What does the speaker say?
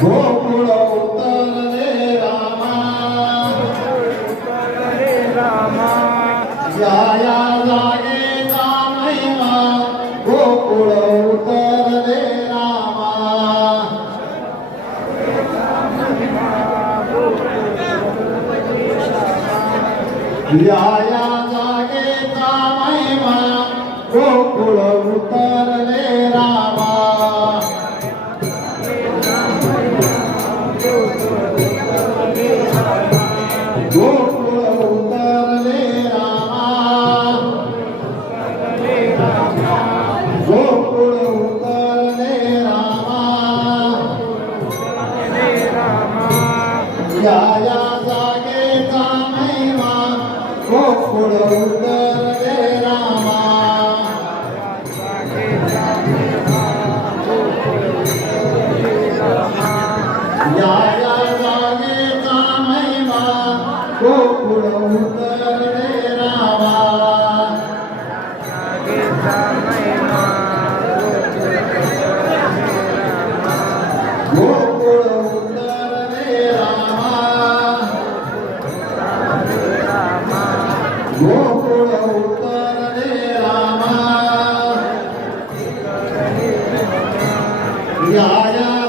गोकुळ उतरले रामा या या जागेचा महिमा गोकुळ उतरले रामा या या जागेचा महिमा गोकुळ उतरले रामा गोकुळ उतरले रामा गोकुळ उतरले रामा या या जागेचा महिमा गोकुळ उतरले रामा या या जागेचा महिमा गोकुळ उतरले रामा गोकुळ उतरले रामा गोकुळ उतरले रामा या या